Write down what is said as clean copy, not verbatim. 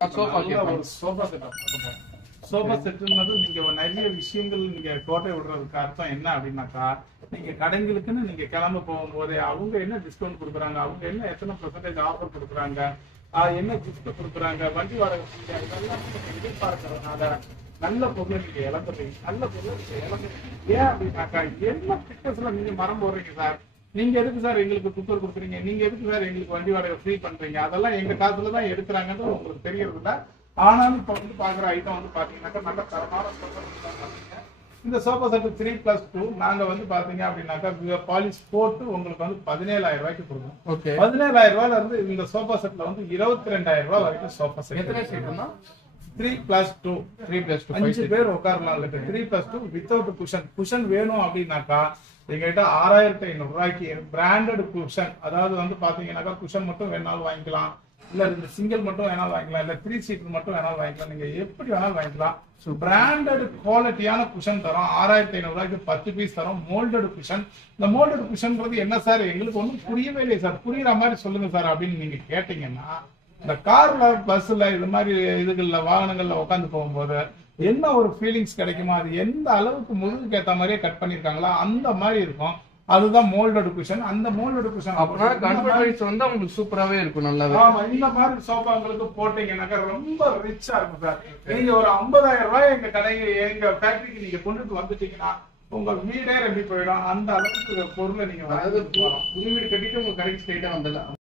Sofa செட்ன்றது நீங்க நிறைய விஷயங்கள் நீங்க கோட்டை விடுறதுக்கு அர்த்தம் என்ன அப்படின்னாக்கா, நீங்க கடைகளுக்குன்னு நீங்க கிளம்ப போகும்போது அவங்க என்ன டிஸ்கவுண்ட் கொடுக்குறாங்க, அவங்க என்ன எத்தனை % ஆஃபர் கொடுக்குறாங்க, என்ன கிஃப்ட் கொடுக்குறாங்க, வண்டி வாடகை இதெல்லாம் நீங்க எதிர்பார்க்கறதுனால நல்ல பொருளை நீங்க இழந்துறீங்க. நல்ல பொருளை நீங்க இழந்துறீங்க. ஏன் அப்படின்னாக்கா, என்ன பிக்சர்ஸ்ல நீங்க மரம் போடுறீங்க சார், நீங்க எதுக்கு சார் எங்களுக்கு குக்கர் கொடுக்குறீங்க, நீங்க எதுக்கு சார் எங்களுக்கு வண்டி வாடகை ஃப்ரீ பண்றீங்க, அதெல்லாம் எங்க காசுல தான் எடுக்கிறாங்கன்றது உங்களுக்கு தெரியறதுல. ஆனாலும் இப்ப வந்து பாக்குற ஐட்டம் வந்து பாத்தீங்கன்னாக்கா நல்ல தரமான சோஃபா செட். இந்த சோஃபா செட் 3+2 நாங்க வந்து பாத்தீங்க அப்படின்னாக்கா பாலிஷ் போட்டு உங்களுக்கு வந்து 17,000 ரூபாய்க்கு கொடுக்கும். 17,000 ரூபாயில இருந்து இந்த சோஃபா செட்ல வந்து 22,000 ரூபாய் வரைக்கும் சோஃபா செட். எத்தனை சீட்னா 3+2 5 பேர் உட்காரலாம். 3+2 வித்தவுட் குஷன். குஷன் வேணும் அப்படின்னாக்கா எங்ககிட்ட 6,500 ரூபாய்க்கு பிராண்டட் குஷன், அதாவது வந்து பாத்தீங்கன்னாக்கா குஷன் மட்டும் வேணாலும் வாங்கிக்கலாம், இல்ல இந்த சிங்கிள் மட்டும் வேணாலும் வாங்கிக்கலாம், இல்ல 3 சீட் மட்டும் வேணாலும் வாங்கிக்கலாம், நீங்க எப்படி வேணாலும் வாங்கிக்கலாம். பிராண்டட் குவாலிட்டியான குஷன் தரோம். 6,500 ரூபாய்க்கு 10 பீஸ் தரோம். Moulded cushion. இந்த மோல்டட் குஷன்றது என்ன சார், எங்களுக்கு ஒன்றும் புரியவே இல்லையே சார், புரியுற மாதிரி சொல்லுங்க சார் அப்படின்னு நீங்க கேட்டீங்கன்னா, இந்த கார்ல பஸ்ல இது மாதிரி இதுகள்ல வாகனங்கள்ல உட்காந்து போகும்போது என்ன ஒரு ஃபீலிங்ஸ் கிடைக்குமோ, அது எந்த அளவுக்கு முதுகுக்கு ஏற்ற மாதிரியே கட் பண்ணிருக்காங்களா அந்த மாதிரி இருக்கும். அதுதான் மோல்டட் குஷன். அந்த மோல்டட் குஷன் அப்படின்னா கம்ஃபர்ட் வைஸ் வந்து உங்களுக்கு சூப்பராவே இருக்கும். நல்லாவே. ஆமா, இந்த மாதிரி சோஃபா உங்களுக்கு போட்டீங்கன்னாக்கா ரொம்ப ரிச்சா இருக்கும் சார். நீங்க ஒரு 50,000 ரூபாய் எங்க கடைக்கு எங்க ஃபேக்டரிக்கு நீங்க கொண்டுட்டு வந்துட்டீங்கன்னா உங்க வீடே ரெடி போயிடும். அந்த அளவுக்கு பொருளை நீங்க புது வீடு கட்டிட்டு உங்க கடைக்கு ஸ்ட்ரைட்டா வந்துடலாம்.